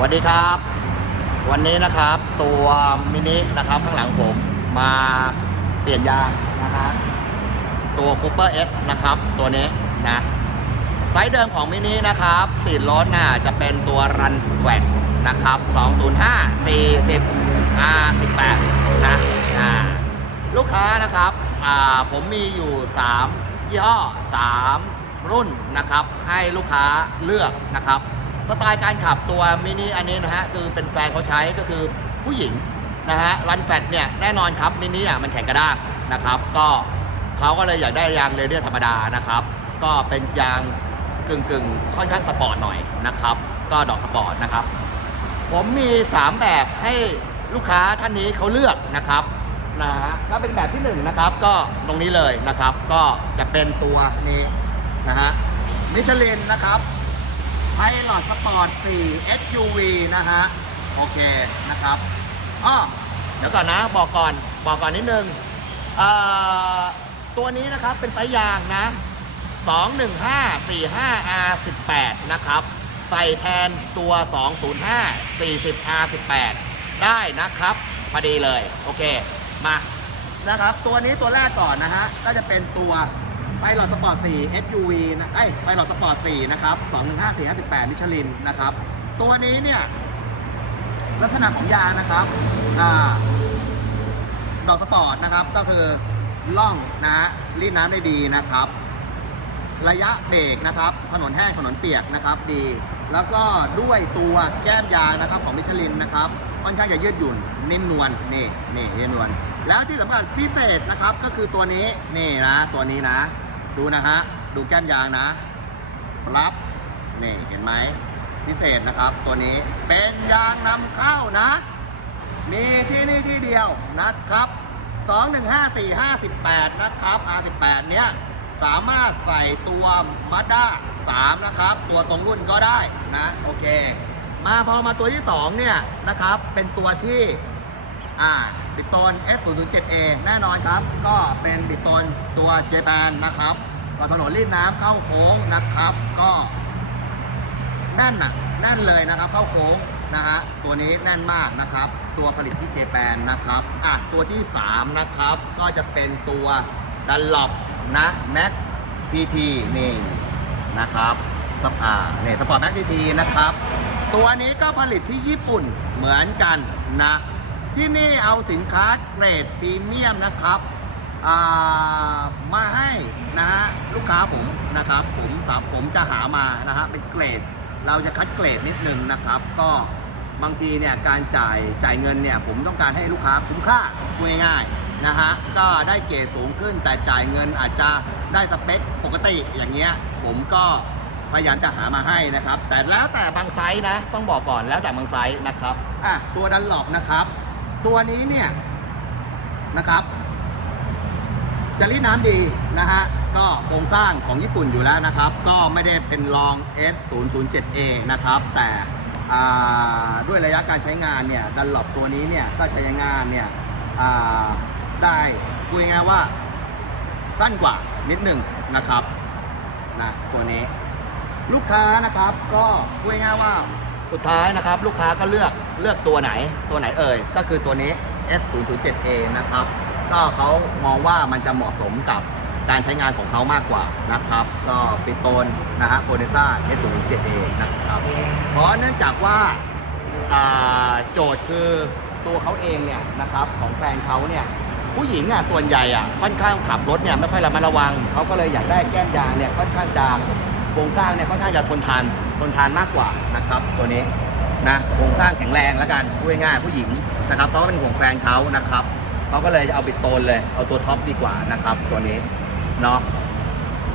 วัสดีครับ วันนี้นะครับตัวมินินะครับข้างหลังผมมาเปลี่ยนยางนะฮะตัว Cooper S นะครับ ตัวนี้นะไซส์เดิมของมินินะครับติดรถน่ะจะเป็นตัวรันส w ว t นะครับ 205 40 R18 นะอ่าลูกค้านะครับผมมีอยู่ 3 ยี่ห้อ 3 รุ่นนะครับ ให้ลูกค้าเลือกนะครับ สไตล์การขับตัวมินิอันนี้นะฮะคือเป็นแฟนเขาใช้ก็คือผู้หญิงนะฮะรันแฟตเนี่ยแน่นอนครับมินิอะมันแข็งกระด้างนะครับ ก็เขาก็เลยอยากได้ยางเรเดียธรรมดานะครับ ก็เป็นยางกึ่งกึ่งๆค่อนข้างสปอร์ตหน่อยนะครับ ก็ดอกสปอร์ตนะครับ ผมมี 3 แบบให้ลูกค้าท่านนี้เขาเลือกนะครับนะฮะถ้าเป็นแบบที่1นงนะครับ ก็ตรงนี้เลยนะครับ ก็จะเป็นตัวนี้นะฮะมิชลินนะครับ ไพลอตสปอร์ต4 SUV นะฮะ โอเคนะครับอ้อเดี๋ยวก่อนนะบอกก่อนบอกก่อนนิดนึงตัวนี้นะครับเป็นไซส์ยางนะ 21545R18 นะครับ ใส่แทนตัว 205 40R18 ได้นะครับ พอดีเลย โอเค มานะครับ ตัวนี้ตัวแรกก่อนนะฮะ ก็จะเป็นตัว ไ i ลอ t สปอร์ต 4 SUV นะไอ้ไ i ลอ t สปอร์ต 4 นะครับ 215 458 มิชลินนะครับ ตัวนี้เนี่ย ลักษณะของยางนะครับอ่าดอกสปอร์ตนะครับ ก็คือล่องนะฮะรีดน้ำได้ดีนะครับ ระยะเบรกนะครับ ถนนแห้งถนนเปียกนะครับดี แล้วก็ด้วยตัวแก้มยางนะครับของมิชลินนะครับค่อนข้างจะยืดหยุ่นนิ่มนวลนี่นี่นิ่มนวลแล้วที่สำคัญพิเศษนะครับก็คือตัวนี้นี่นะ ตัวนี้นะ ดูนะฮะ ดูแก้มยางนะรับนี่เห็นไหมพิเศษนะครับ ตัวนี้เป็นยางนำเข้านะ มีที่นี่ที่เดียวนะครับ 215458 นะครับ R18 เนี้ยสามารถใส่ตัวมาด้า3นะครับ ตัวตรงรุ่นก็ได้นะ โอเค มาพอมาตัวที่ 2 เนี่ยนะครับ เป็นตัวที่ อ่า บิโตน S007A แน่นอนครับ ก็เป็นบิโตนตัวเจแปนนะครับก็ถนนรีดน้ำเข้าโค้งนะครับ ก็แน่นน่ะแน่นเลยนะครับ เข้าโค้งนะฮะตัวนี้แน่นมากนะครับ ตัวผลิตที่เจแปนนะครับอะตัวที่ 3 นะครับ ก็จะเป็นตัวดันลอปนะแม็กทีทีนี่นะครับสปอ่าเนี่ยสปอร์ตแม็กทีทีนะครับ ตัวนี้ก็ผลิตที่ญี่ปุ่นเหมือนกันนะ ที่นี่เอาสินค้าเกรดพรีเมียมนะครับามาให้นะฮะลูกค้าผมนะครับ ผมสามผมจะหามานะฮะเป็นเกรด เราจะคัดเกรดนิดนึงนะครับ ก็บางทีเนี่ยการจ่ายจ่ายเงินเนี่ยผมต้องการให้ลูกค้าคุ้มค่าพูดง่ายๆนะฮะก็ได้เกรดสูงขึ้นแต่จ่ายเงินอาจจะได้สเปคปกติอย่างเงี้ยผมก็พยายามจะหามาให้นะครับ แต่แล้วแต่บางไซส์นะ ต้องบอกก่อนแล้วแต่บางไซส์นะครับอะตัวดันหลอกนะครับ ตัวนี้เนี่ยนะครับจะรีดน้ำดีนะฮะก็โครงสร้างของญี่ปุ่นอยู่แล้วนะครับ ก็ไม่ได้เป็นรอง S007A นะครับ แต่ด้วยระยะการใช้งานเนี่ยดันหลบตัวนี้เนี่ยก็ใช้งานเนี่ยได้พูดง่ายว่าสั้นกว่านิดหนึ่งนะครับนะตัวนี้ ลูกค้านะครับก็พูดง่ายว่า สุดท้ายนะครับ ลูกค้าก็เลือกเลือกตัวไหนตัวไหนเอ่ย ก็คือตัวนี้ S007A นะครับ ก็เขามองว่ามันจะเหมาะสมกับการใช้งานของเขามากกว่านะครับ ก็ปิโตนนะฮะโพเนซ่า S007A นะครับ เพราะเนื่องจากว่าโจทย์คือตัวเขาเองเนี่ยนะครับของแฟนเขาเนี่ยผู้หญิงอะส่วนใหญ่อะค่อนข้างขับรถเนี่ยไม่ค่อยระมัดระวังเขาก็เลยอยากได้แก้มยางเนี่ยค่อนข้างจะ โครงสร้างเนี่ยค่อนข้างจะทนทานทนทานมากกว่านะครับ ตัวนี้นะโครงสร้างแข็งแรงแล้วกันพูดง่ายผู้หญิงนะครับเขาก็เป็นห่วงแฟนเขานะครับเขาก็เลยจะเอาบิดโตนเลยเอาตัวท็อปดีกว่านะครับ ตัวนี้เนาะ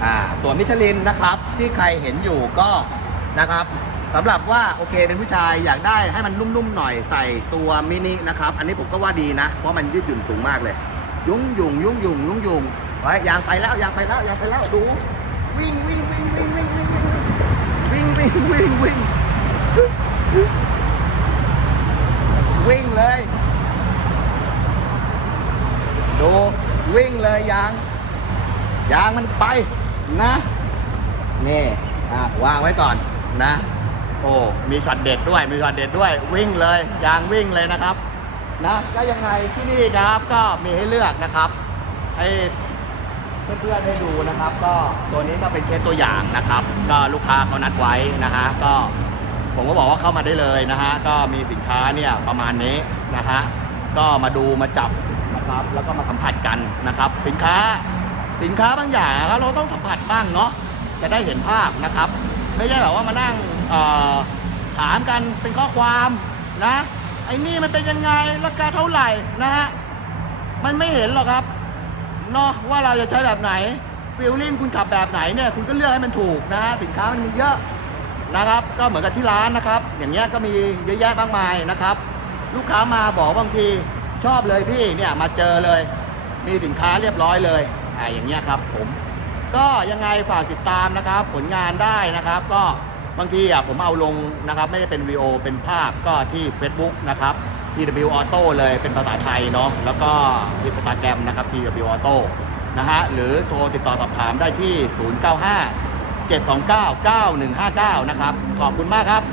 อ่าตัวมิชลินนะครับที่ใครเห็นอยู่ก็นะครับสำหรับว่าโอเคเป็นผู้ชายอยากได้ให้มันนุ่มๆหน่อยใส่ตัวมินินะครับ อันนี้ผมก็ว่าดีนะ เพราะมันยืดหยุ่นสูงมากเลย ยุ่งยุ่งยุ่งยุ่งยุ่งยุ่งไว้ยางไปแล้วยางไปแล้วยางไปแล้วดู วิ่งวิ่งวิ่ง วิ่งวิ่งวิ่งวิ่งเลย ดูวิ่งเลยยางยางมันไปนะนี่วางไว้ก่อนนะ โอ้มีช็อตเด็ดด้วยมีช็อตเด็ดด้วย วิ่งเลยยางวิ่งเลยนะครับ นะก็ยังไงที่นี่นะครับก็มีให้เลือกนะครับให้ เพื่อนๆได้ดูนะครับ ก็ตัวนี้ก็เป็นเคสตัวอย่างนะครับ ก็ลูกค้าเขานัดไว้นะฮะก็ผมก็บอกว่าเข้ามาได้เลยนะฮะก็มีสินค้าเนี่ยประมาณนี้นะฮะก็มาดูมาจับนะครับแล้วก็มาสัมผัสกันนะครับ สินค้าสินค้าบางอย่างครับเราต้องสัมผัสบ้างเนาะจะได้เห็นภาพนะครับ ไม่ใช่แบบว่ามานั่งถามกันเป็นข้อความนะไอ้นี่มันเป็นยังไงราคาเท่าไหร่นะฮะมันไม่เห็นหรอกครับ เนาะว่าเราจะใช้แบบไหนฟิลลิ่งคุณขับแบบไหนเนี่ยคุณก็เลือกให้มันถูกนะฮะสินค้ามันมีเยอะนะครับ ก็เหมือนกับที่ร้านนะครับ อย่างเงี้ยก็มีเยอะแยะมากมายนะครับ ลูกค้ามาบอกบางทีชอบเลยพี่เนี่ยมาเจอเลย มีสินค้าเรียบร้อยเลยอ่าอย่างเงี้ยครับผมก็ยังไงฝากติดตามนะครับ ผลงานได้นะครับ ก็บางทีอะผมเอาลงนะครับ ไม่ได้เป็นวีโอเป็นภาพก็ที่ Facebook นะครับ TW Auto เลยเป็นภาษาไทยเนาะแล้วก็อินสตาแกรมนะครับ TW Auto นะฮะหรือโทรติดต่อสอบถามได้ที่ 095 729 9159 นะครับ ขอบคุณมากครับ